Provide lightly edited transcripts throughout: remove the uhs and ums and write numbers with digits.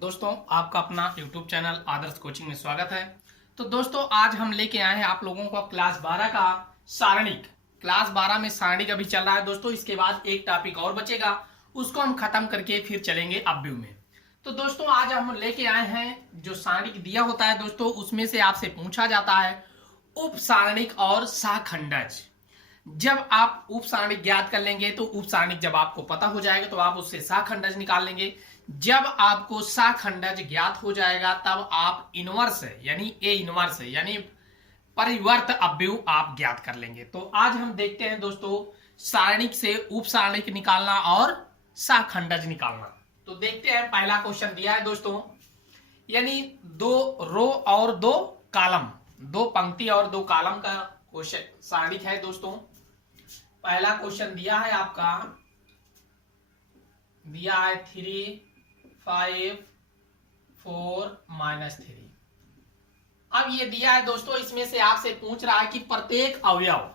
दोस्तों आपका अपना YouTube चैनल आदर्श कोचिंग में स्वागत है। तो दोस्तों आज हम लेके आए हैं आप लोगों को क्लास 12 का सारणिक। क्लास 12 में सारणिक अभी चल रहा है दोस्तों। इसके बाद एक टॉपिक और बचेगा, उसको हम खत्म करके फिर चलेंगे अव्यव में। तो दोस्तों आज हम लेके आए हैं जो सारणिक दिया होता है दोस्तों, उसमें से आपसे पूछा जाता है उप सारणिक और सहखंडज। जब आप उप सारणिक ज्ञात कर लेंगे तो उप सारणिक जब आपको पता हो जाएगा तो आप उससे सहखंडज निकाल लेंगे। जब आपको सहखंडज ज्ञात हो जाएगा तब आप इनवर्स यानी ए इनवर्स यानी परिवर्त अव्यव आप ज्ञात कर लेंगे। तो आज हम देखते हैं दोस्तों सारणिक से उप सारणिक निकालना और सहखंडज निकालना। तो देखते हैं, पहला क्वेश्चन दिया है दोस्तों, यानी दो रो और दो कॉलम, दो पंक्ति और दो कॉलम का क्वेश्चन सारणिक है दोस्तों। पहला क्वेश्चन दिया है आपका, दिया है 3 5 4 -3। अब ये दिया है दोस्तों, इसमें से आपसे पूछ रहा है कि प्रत्येक अवयव,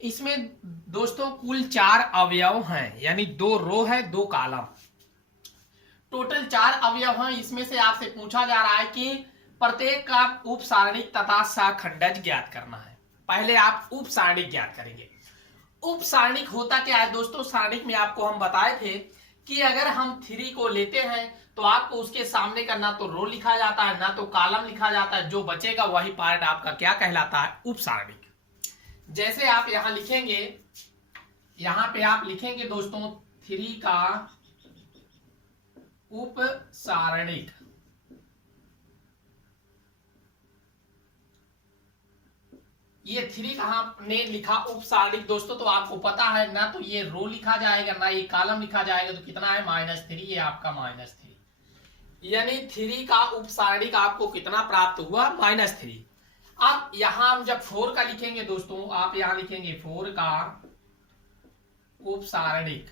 इसमें दोस्तों कुल 4 अवयव हैं, यानी 2 रो है 2 कॉलम, टोटल 4 अवयव हैं। इसमें से आपसे पूछा जा रहा है कि प्रत्येक का उप सारणिक तथा सहखंडज ज्ञात करना है। पहले आप उप सारणिक ज्ञात करेंगे। उप सारणिक होता क्या है दोस्तों? सारणिक में आपको हम बताए थे कि अगर हम 3 को लेते हैं तो आपको उसके सामने का ना तो रो लिखा जाता है ना तो कॉलम लिखा जाता है, जो बचेगा वही पार्ट आपका क्या कहलाता है? उप सारणिक। जैसे आप यहां लिखेंगे, यहां पे आप लिखेंगे दोस्तों 3 का उप सारणिक। ये 3 कहां ने लिखा उप सारणिक दोस्तों? तो आपको पता है ना तो ये रो लिखा जाएगा ना ये कॉलम लिखा जाएगा। तो कितना है? -3। ये आपका -3, यानी 3 का उप सारणिक आपको कितना प्राप्त हुआ? -3। अब यहां हम जब 4 का लिखेंगे दोस्तों, आप यहां लिखेंगे 4 का उप सारणिक।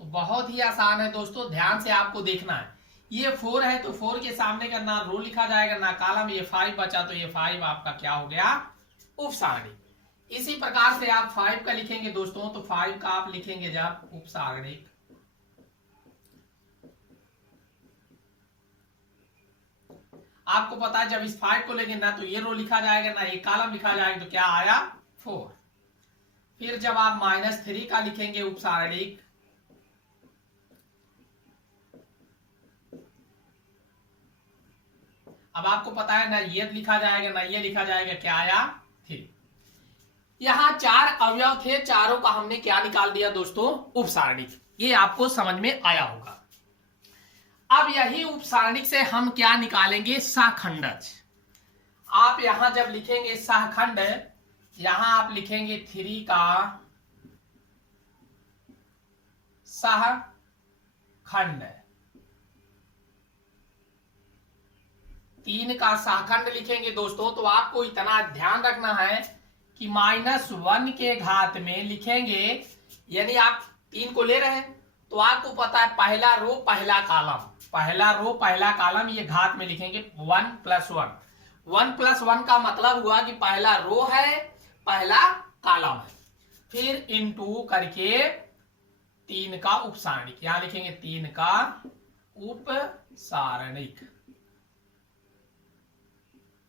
तो बहुत ही आसान है दोस्तों, ध्यान से आपको देखना है। ये 4 है तो 4 के सामने का ना रो लिखा जाएगा ना कॉलम। ये 5 बचा तो ये 5 आपका क्या हो गया? उप सारणिक। इसी प्रकार से आप 5 का लिखेंगे दोस्तों, तो 5 का आप लिखेंगे जब उप सारणिक, आपको पता है जब इस 5 को लेंगे ना तो ये रो लिखा जाएगा ना ये कॉलम लिखा जाएगा। तो क्या आया? 4। फिर जब आप -3 का लिखेंगे उप सारणिक, अब आपको पता है ना ये लिखा जाएगा ना ये लिखा जाएगा। क्या आया? 3। यहां 4 अवयव थे, चारों का हमने क्या निकाल दिया दोस्तों? उप सारणिक। ये आपको समझ में आया होगा। अब यही उप सारणिक से हम क्या निकालेंगे? सहखंडज। आप यहां जब लिखेंगे सहखंड, यहां आप लिखेंगे 3 का सहखंड, 3 का सहखंड लिखेंगे दोस्तों। तो आपको इतना ध्यान रखना है कि -1 के घात में लिखेंगे, यानी आप 3 को ले रहे हैं तो आपको पता है पहला रो पहला कॉलम, पहला रो पहला कॉलम, ये घात में लिखेंगे 1 + 1। 1 + 1 का मतलब हुआ कि पहला रो है पहला कॉलम है, फिर इनटू करके 3 का उप सारणिक, यहां लिखेंगे 3 का उप सारणिक।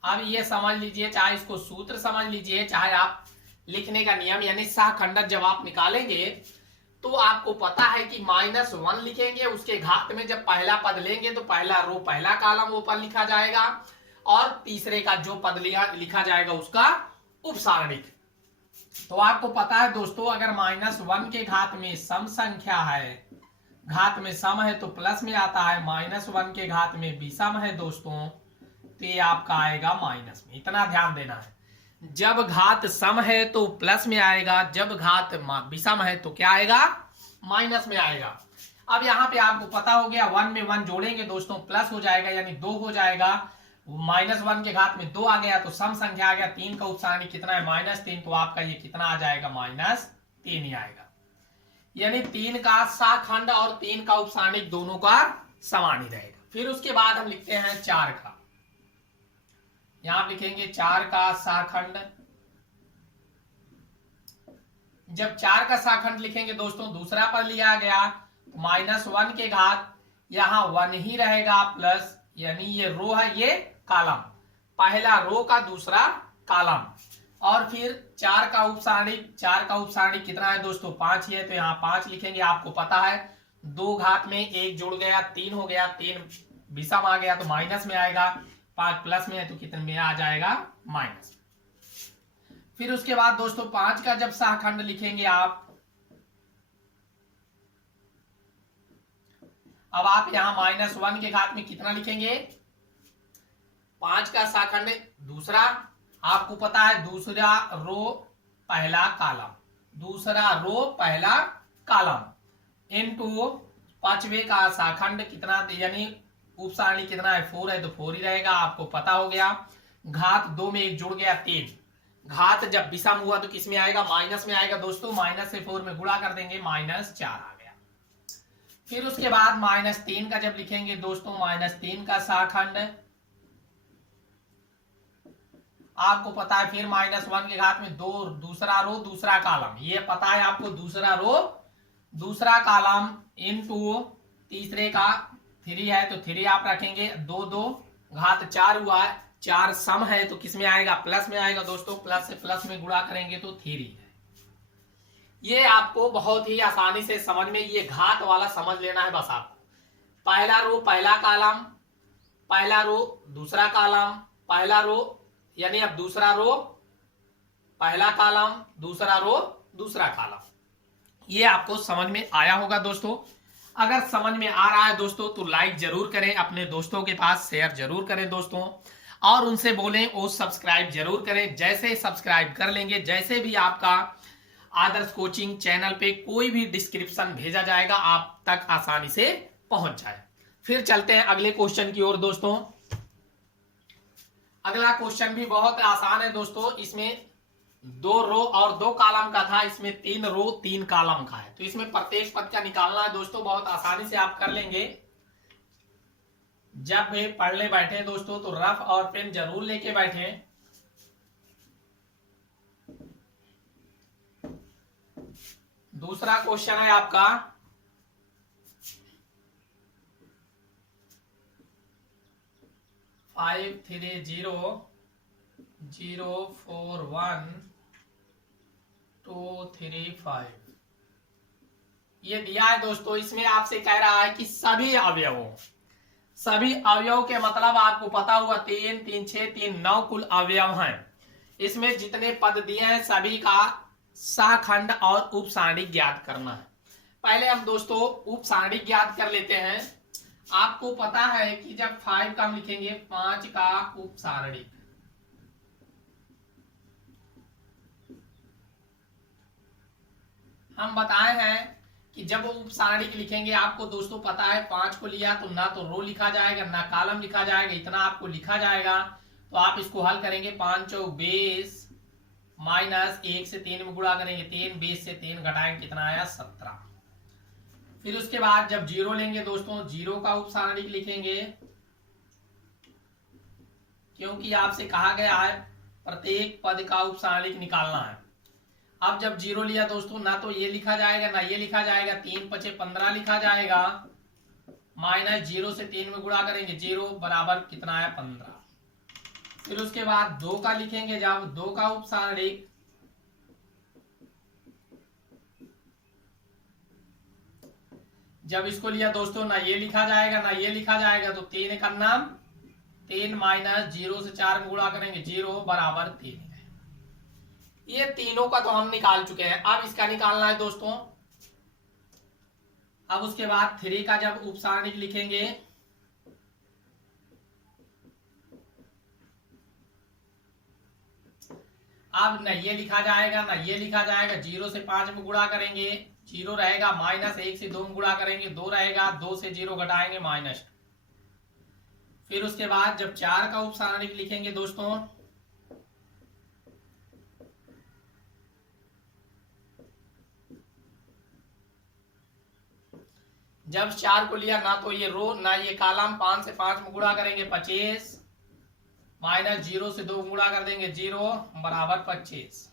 अब ये समझ लीजिए, चाहे इसको सूत्र समझ लीजिए चाहे आप लिखने का नियम, यानी सहखंडज जब आप निकालेंगे तो आपको पता है कि -1 लिखेंगे, उसके घात में जब पहला पद लेंगे तो पहला रो पहला कॉलम ऊपर लिखा जाएगा और तीसरे का जो पद लिखा जाएगा उसका उप सारणिक। तो आपको पता है दोस्तों, अगर -1 के घात में सम संख्या है, घात में सम है तो प्लस में आता है, -1 के घात में विषम है दोस्तों तो ये आपका आएगा माइनस में। इतना ध्यान देना है, जब घात सम है तो प्लस में आएगा, जब घात विषम है तो क्या आएगा? माइनस में आएगा। अब यहाँ पे आपको पता हो गया, 1 में 1 जोड़ेंगे दोस्तों प्लस हो जाएगा, यानी 2 हो जाएगा। -1 के घात में 2 आ गया तो सम संख्या आ गया। 3 का उप सारणिक कितना है? -3। तो आपका ये कितना आ जाएगा? -3 ही आएगा। यानी 3 का सहखंड और 3 का उप सारणिक दोनों का समान ही रहेगा। फिर उसके बाद हम लिखते हैं 4 का, यहां लिखेंगे 4 का सहखंड। जब 4 का सहखंड लिखेंगे दोस्तों, दूसरा पद लिया गया -1 के घात यहाँ 1 ही रहेगा प्लस, यानी ये रो है ये कॉलम, पहला रो का दूसरा कॉलम। और फिर 4 का उपसारणिक कितना है दोस्तों 5 ही है, तो यहाँ 5 लिखेंगे। आपको पता है 2 घात में 1 जुड़ गया 3 हो गया, 3 विषम आ गया तो माइनस में आएगा, 5 प्लस में है तो कितने में आ जाएगा माइनस। फिर उसके बाद दोस्तों 5 का जब सहखंड लिखेंगे आप, अब आप यहाँ -1 के घात में कितना लिखेंगे 5 का सहखंड दूसरा, आपको पता है दूसरा रो पहला कॉलम, दूसरा रो पहला कॉलम इनटू पांचवे का सहखंड कितना, यानी उपसारणी कितना है 4 है तो 4 ही रहेगा, आपको पता हो गया। घात 2 में 1 जुड़ गया 3, घात जब विषम हुआ तो किस में आएगा माइनस में आएगा दोस्तों, माइनस से 4 में गुणा कर देंगे -4 आ गया। फिर उसके बाद -3 का जब लिखेंगे दोस्तों, -3 का सहखंड आपको पता है, फिर -1 के घात में 2 दूसरा रो दूसरा कॉलम, ये पता है आपको, दूसरा रो दूसरा कॉलम इनटू तीसरे का 3 है तो 3 आप रखेंगे, 2 घात 4 हुआ है, 4 सम है तो किस में आएगा प्लस में आएगा दोस्तों, प्लस से प्लस में गुणा करेंगे तो 3 है। ये आपको बहुत ही आसानी से समझ में, ये घात वाला समझ लेना है बस आपको। पहला रो पहला कॉलम, पहला रो दूसरा कॉलम, पहला रो यानी अब दूसरा रो पहला कॉलम, दूसरा रो दूसरा कॉलम। ये आपको समझ में आया होगा दोस्तों। अगर समझ में आ रहा है दोस्तों तो लाइक जरूर करें, अपने दोस्तों के पास शेयर जरूर करें दोस्तों, और उनसे बोलें वो सब्सक्राइब जरूर करें। जैसे सब्सक्राइब कर लेंगे, जैसे भी आपका आदर्श कोचिंग चैनल पे कोई भी डिस्क्रिप्शन भेजा जाएगा आप तक आसानी से पहुंच जाए। फिर चलते हैं अगले क्वेश्चन की ओर दोस्तों। अगला क्वेश्चन भी बहुत आसान है दोस्तों, इसमें 2 रो और 2 कॉलम का था, इसमें 3 रो 3 कॉलम का है, तो इसमें प्रत्येक पद का निकालना है दोस्तों, बहुत आसानी से आप कर लेंगे। जब भी पढ़ने बैठे दोस्तों तो रफ और पेन जरूर लेके बैठे। दूसरा क्वेश्चन है आपका 530041 ये दिया है दोस्तों। इसमें आपसे कह रहा है कि सभी अवयव के मतलब आपको पता हुआ 3 3 6 3 9 कुल अवयव हैं। इसमें जितने पद दिए हैं सभी का सहखंड और उपसारणिक ज्ञात करना है। पहले हम दोस्तों उपसारणिक ज्ञात कर लेते हैं। आपको पता है कि जब 5 का हम लिखेंगे 5 का उपसारणिक, हम बताए हैं कि जब उपसारणिक लिखेंगे आपको दोस्तों पता है 5 को लिया तो ना तो रो लिखा जाएगा ना कॉलम लिखा जाएगा, इतना आपको लिखा जाएगा। तो आप इसको हल करेंगे 5 चौक 20 माइनस 1 से 3 में गुणा करेंगे 3, 20 से 3 घटाएंगे कितना आया 17। फिर उसके बाद जब 0 लेंगे दोस्तों 0 का उपसारणिक लिखेंगे, क्योंकि आपसे कहा गया है प्रत्येक पद का उपसारणिक निकालना है। अब जब 0 लिया दोस्तों ना तो ये लिखा जाएगा ना ये लिखा जाएगा, 3 5 15 लिखा जाएगा, माइनस 0 से 3 में गुणा करेंगे 0 बराबर कितना है 15। फिर उसके बाद 2 का लिखेंगे, जब 2 का उपसारणिक जब इसको लिया दोस्तों ना ये लिखा जाएगा ना ये लिखा जाएगा, तो 3 का नाम 3 माइनस 0 से 4 में गुणा करेंगे 0 बराबर 3। ये तीनों का तो हम निकाल चुके हैं, अब इसका निकालना है दोस्तों। अब उसके बाद 3 का जब उपसारणिक लिखेंगे अब न ये लिखा जाएगा ना ये लिखा जाएगा, 0 से 5 में गुणा करेंगे 0 रहेगा, माइनस 1 से 2 में गुणा करेंगे 2 रहेगा, 2 से 0 घटाएंगे माइनस। फिर उसके बाद जब 4 का उपसारणिक लिखेंगे दोस्तों जब 4 को लिया ना तो ये रो ना ये कॉलम, 5 से 5 में गुणा करेंगे 25 माइनस 0 से 2 गुणा कर देंगे 0 बराबर 25।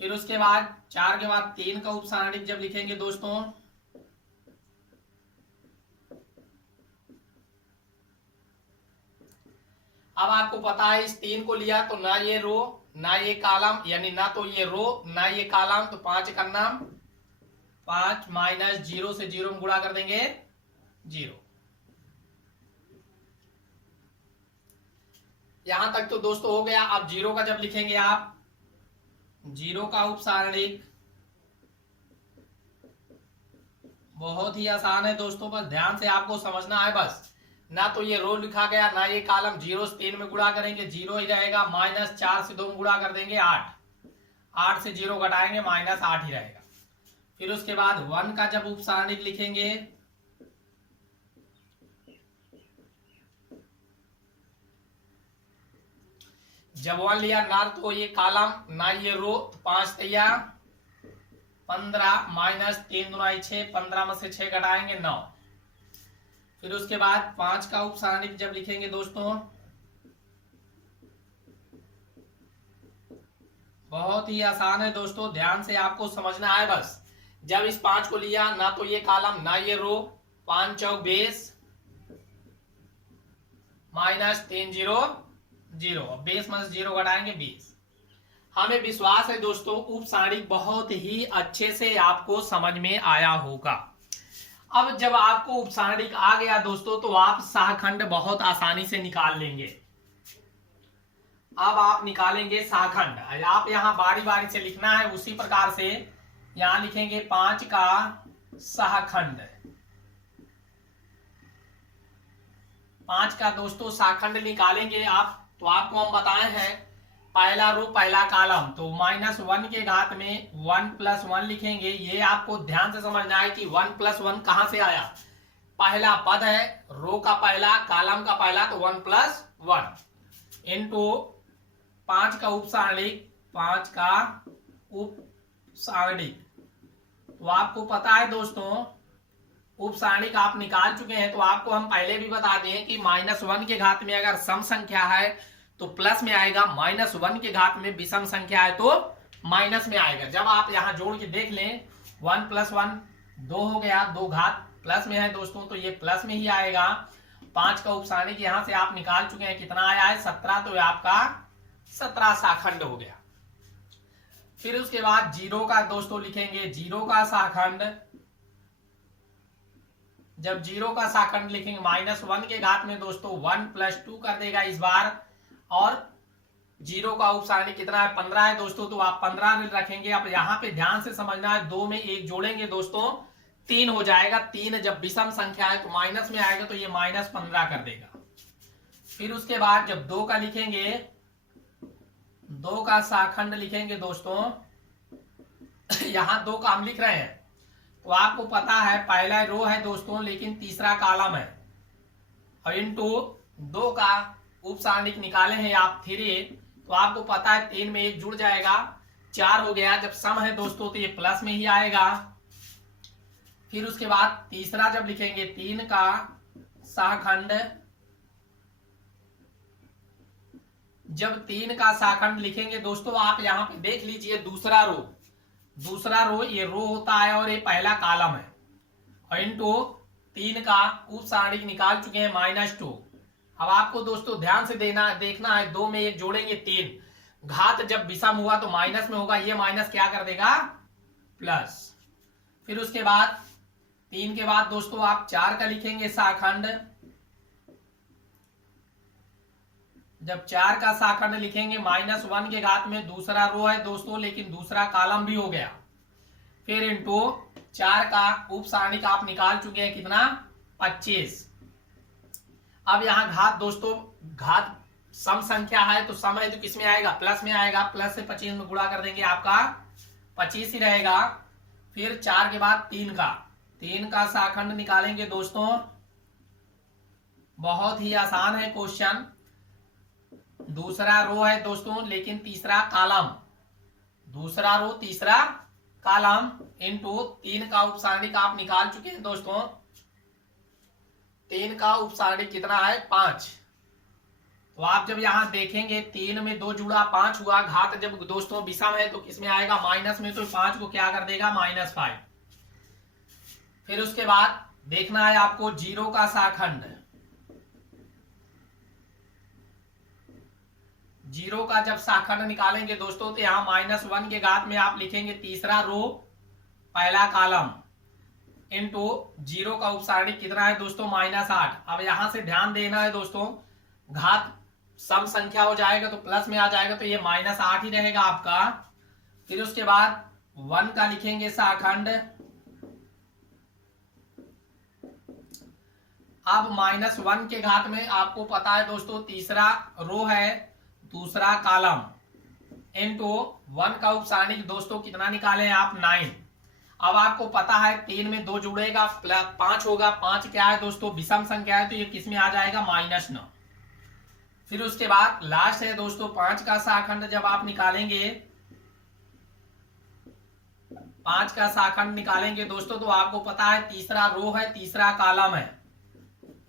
फिर उसके बाद 4 के बाद 3 का उपसारणिक जब लिखेंगे दोस्तों अब आपको पता है इस 3 को लिया तो ना ये रो ना ये कॉलम, यानी ना तो ये रो ना ये कॉलम, तो 5 करना 5 माइनस 0 से 0 में गुणा कर देंगे 0। यहां तक तो दोस्तों हो गया। अब 0 का जब लिखेंगे आप 0 का उपसारणिक, बहुत ही आसान है दोस्तों, बस ध्यान से आपको समझना है। बस ना तो ये रो लिखा गया ना ये कॉलम, 0 से 3 में गुणा करेंगे 0 ही रहेगा, माइनस 4 से 2 में गुणा कर देंगे 8, 8 से 0 घटाएंगे माइनस 8 ही रहेगा। फिर उसके बाद 1 का जब उपसारणिक लिखेंगे, जब 1 लिया ना तो ये कॉलम ना ये रो, तो 5 तैया 15 माइनस 3 दूना 6, 15 में से 6 घटाएंगे 9। फिर उसके बाद 5 का उपसारणिक जब लिखेंगे दोस्तों, बहुत ही आसान है दोस्तों, ध्यान से आपको समझना है। बस जब इस 5 को लिया ना तो ये कॉलम ना ये रो, 5 चौक 20 माइनस 3 0 0, 20 में से 0 घटाएंगे 20। हमें विश्वास है दोस्तों उपसारणिक बहुत ही अच्छे से आपको समझ में आया होगा। अब जब आपको उपसारणिक आ गया दोस्तों तो आप सहखंड बहुत आसानी से निकाल लेंगे। अब आप निकालेंगे सहखंड। आप यहां बारी बारी से लिखना है, उसी प्रकार से यहां लिखेंगे 5 का सहखंड। 5 का दोस्तों सहखंड निकालेंगे आप, तो आपको हम बताए हैं पहला रो पहला कॉलम, तो -1 के घात में 1 + 1 लिखेंगे। ये आपको ध्यान से समझना है कि 1 + 1 कहां से आया, पहला पद है, रो का पहला कॉलम का पहला, तो 1 + 1 इनटू 5 का उपसारणिक, 5 का उपसारणिक। तो आपको पता है दोस्तों उपसारणिक आप निकाल चुके हैं, तो आपको हम पहले भी बता दें कि -1 के घात में अगर सम संख्या है तो प्लस में आएगा, -1 के घात में विषम संख्या है तो माइनस में आएगा। जब आप यहां जोड़ के देख लें 1 + 1 2 हो गया, 2 घात प्लस में है दोस्तों, तो ये प्लस में ही आएगा। 5 का उपसारणिक यहां से आप निकाल चुके हैं, कितना आया है 17, तो आपका 17 सहखंड हो गया। फिर उसके बाद 0 का दोस्तों लिखेंगे 0 का सहखंड। जब 0 का सहखंड लिखेंगे -1 के घात में दोस्तों 1 + 2 कर देगा इस बार, और 0 का उपसारणिक कितना है 15 है दोस्तों, तो आप 15 रखेंगे। अब यहां पे ध्यान से समझना है, 2 में 1 जोड़ेंगे दोस्तों 3 हो जाएगा, 3 जब विषम संख्या है तो माइनस में आएगा, तो ये -15 कर देगा। फिर उसके बाद जब 2 का लिखेंगे, 2 का सहखंड लिखेंगे दोस्तों, यहां 2 का हम लिख रहे हैं, तो आपको पता है पहला रो है दोस्तों लेकिन तीसरा कॉलम है, और इनटू 2 का उपसारणिक निकाले हैं आप 3, तो आपको पता है 3 में 1 जुड़ जाएगा 4 हो गया। जब सम है दोस्तों तो ये प्लस में ही आएगा। फिर उसके बाद तीसरा जब लिखेंगे 3 का सहखंड, जब 3 का सहखंड लिखेंगे दोस्तों आप यहां पे देख लीजिए दूसरा रो ये रो होता है और ये पहला कॉलम है, और इनटू 3 का उपसारणिक निकाल चुके हैं -2। अब आपको दोस्तों ध्यान से देखना है, 2 में 1 जोड़ेंगे 3, घात जब विषम हुआ तो माइनस में होगा, ये माइनस क्या कर देगा प्लस। फिर उसके बाद 3 के बाद दोस्तों आप 4 का लिखेंगे सहखंड। जब 4 का सहखंड लिखेंगे -1 के घात में दूसरा रो है दोस्तों लेकिन दूसरा कॉलम भी हो गया, फिर इनटू 4 का उपसारणिक आप निकाल चुके हैं कितना 25। अब यहां घात दोस्तों, घात सम संख्या है तो सम है तो किसमें आएगा प्लस में आएगा, प्लस से 25 में गुणा कर देंगे आपका 25 ही रहेगा। फिर 4 के बाद 3 का सहखंड निकालेंगे दोस्तों, बहुत ही आसान है क्वेश्चन। दूसरा रो है दोस्तों लेकिन तीसरा कॉलम, दूसरा रो तीसरा कॉलम, इनटू 3 का उपसारणिक आप निकाल चुके हैं दोस्तों, 3 का उपसारणिक कितना है 5। तो आप जब यहां देखेंगे 3 में 2 जुड़ा 5 हुआ, घात जब दोस्तों विषम है तो किसमें आएगा माइनस में, तो 5 को क्या कर देगा -5। फिर उसके बाद देखना है आपको 0 का सहखंड। जीरो का जब शाखंड निकालेंगे दोस्तों तो यहाँ -1 के घात में आप लिखेंगे तीसरा रो पहला कॉलम इनटू जीरो का उपसारणिक कितना है दोस्तों -8। अब यहां से ध्यान देना है दोस्तों, घात सम संख्या हो जाएगा तो प्लस में आ जाएगा, तो ये -8 ही रहेगा आपका। फिर उसके बाद 1 का लिखेंगे शाखंड। अब -1 के घात में आपको पता है दोस्तों तीसरा रो है दूसरा कॉलम इनटू 1 का उपसारणिक दोस्तों कितना निकाले हैं आप 9। अब आपको पता है 3 में 2 जुड़ेगा 5 होगा, 5 क्या है दोस्तों विषम संख्या है तो ये किस में आ जाएगा -9। फिर उसके बाद लास्ट है दोस्तों 5 का शाखंड। जब आप निकालेंगे 5 का शाखंड निकालेंगे दोस्तों तो आपको पता है तीसरा रो है तीसरा कॉलम है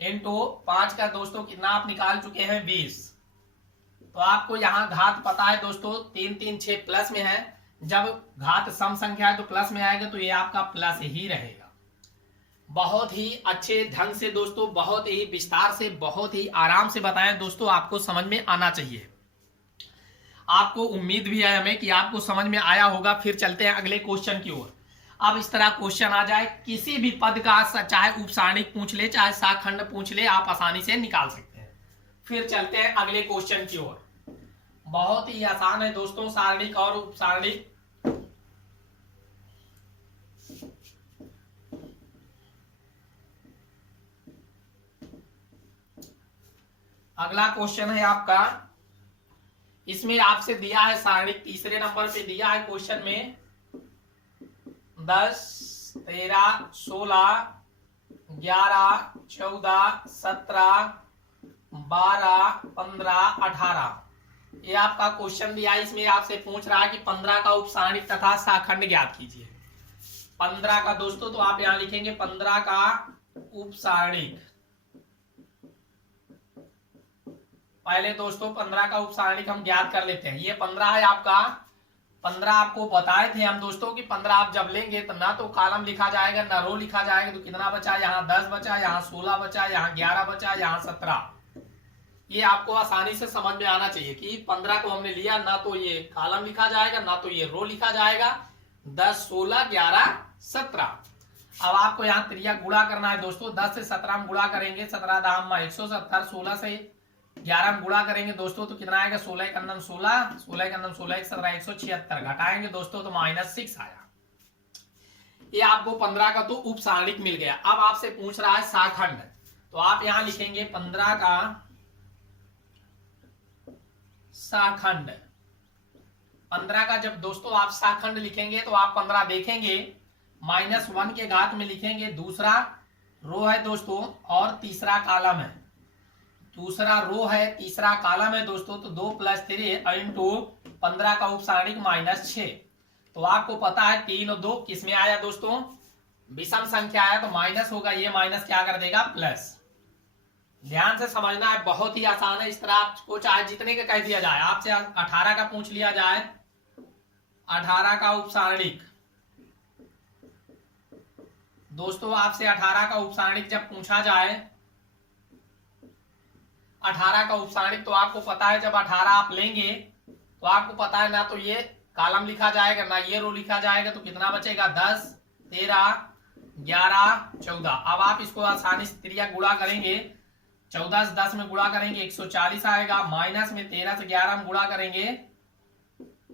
इनटू 5 का दोस्तों कितना आप निकाल चुके हैं 20। तो आपको यहाँ घात पता है दोस्तों 3 3 6 प्लस में है, जब घात सम संख्या है तो प्लस में आएगा तो ये आपका प्लस ही रहेगा। बहुत ही अच्छे ढंग से दोस्तों, बहुत ही विस्तार से, बहुत ही आराम से बताएं दोस्तों, आपको समझ में आना चाहिए। आपको उम्मीद भी है हमें कि आपको समझ में आया होगा। फिर चलते हैं अगले क्वेश्चन की ओर। अब इस तरह क्वेश्चन आ जाए किसी भी पद का, चाहे उपसारणिक पूछ ले चाहे शाखंड पूछ ले, आप आसानी से निकाल सकते हैं। फिर चलते हैं अगले क्वेश्चन की ओर। बहुत ही आसान है दोस्तों सारणिक और उपसारणिक। अगला क्वेश्चन है आपका, इसमें आपसे दिया है सारणिक तीसरे नंबर पे दिया है क्वेश्चन में 10 13 16 11 14 17 12 15 18 ये आपका क्वेश्चन दिया है। इसमें आपसे पूछ रहा है कि 15 का उपसारणिक तथा शाखंड ज्ञात कीजिए। 15 का दोस्तों तो आप यहां लिखेंगे 15 का उपसारणिक। पहले दोस्तों 15 का उपसारणिक हम ज्ञात कर लेते हैं। ये 15 है आपका। 15 आपको बताए थे हम दोस्तों कि 15 आप जब लेंगे तो ना तो कॉलम लिखा जाएगा ना रो लिखा जाएगा, तो कितना बचा, यहाँ 10 बचा, यहाँ 16 बचा, यहाँ 11 बचा, यहाँ 17। ये आपको आसानी से समझ में आना चाहिए कि 15 को हमने लिया, ना तो ये कॉलम लिखा जाएगा ना तो ये रो लिखा जाएगा। 10 16 11 17। अब आपको यहाँ त्रिया गुणा करना है दोस्तों। 10 से 17 में गुणा करेंगे, 17 दाम 170, 16 से 11 में गुणा करेंगे दोस्तों तो कितना आएगा, 16 के अंदर 16, 16 के अंदर 16 17 176, घटाएंगे दोस्तों तो -6 आया। ये आपको 15 का तो उपसारणिक मिल गया। अब आपसे पूछ रहा है शाखंड, तो आप यहां लिखेंगे 15 का शाखंड। 15 का जब दोस्तों आप शाखंड लिखेंगे तो आप 15 देखेंगे -1 के घात में लिखेंगे, दूसरा रो है दोस्तों और तीसरा कॉलम है। दूसरा रो है तीसरा कॉलम है दोस्तों, तो 2 + 3 इंटू 15 का उपसारणिक -6। तो आपको पता है 3 और 2 किस में आया दोस्तों, विषम संख्या है तो माइनस होगा, ये माइनस क्या कर देगा प्लस। ध्यान से समझना है, बहुत ही आसान है। इस तरह आपको चाहे जितने का कह दिया जाए, आपसे 18 का पूछ लिया जाए, 18 का उपसारणिक दोस्तों, आपसे 18 का उपसारणिक जब पूछा जाए, 18 का उपसारणिक तो आपको पता है जब 18 आप लेंगे तो आपको पता है ना तो ये कॉलम लिखा जाएगा ना ये रो लिखा जाएगा, तो कितना बचेगा 10 13 11 14। अब आप इसको आसानी से त्रिया गुणा करेंगे, 14 से 10 में गुणा करेंगे 140 आएगा, माइनस में 13 से 11 में गुणा करेंगे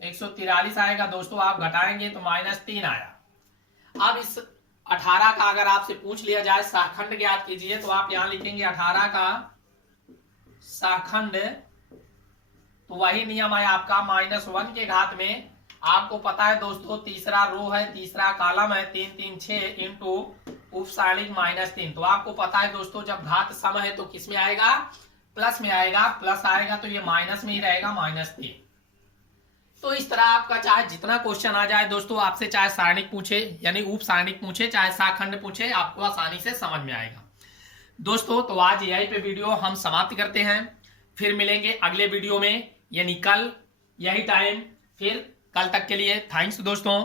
143 आएगा दोस्तों, आप घटाएंगे तो -3 आया। अब इस 18 का अगर आपसे पूछ लिया जाए शाखंड ज्ञात कीजिए, तो आप यहां लिखेंगे 18 का शाखंड, तो वही नियम है आपका -1 के घात में। आपको पता है दोस्तों तीसरा रो है तीसरा कॉलम है, 3 3 6 इंटू उपसारणिक -3। तो आपको पता है दोस्तों जब घात सम है तो किस में आएगा, प्लस में आएगा, प्लस आएगा तो ये माइनस में ही रहेगा -3। तो इस तरह आपका चाहे जितना क्वेश्चन आ जाए दोस्तों, आपसे चाहे सारणिक पूछे यानी उप सारणिक पूछे चाहे शाखंड पूछे, आपको आसानी से समझ में आएगा दोस्तों। तो आज यही पे वीडियो हम समाप्त करते हैं, फिर मिलेंगे अगले वीडियो में यानी कल यही टाइम। फिर कल तक के लिए थैंक्स दोस्तों।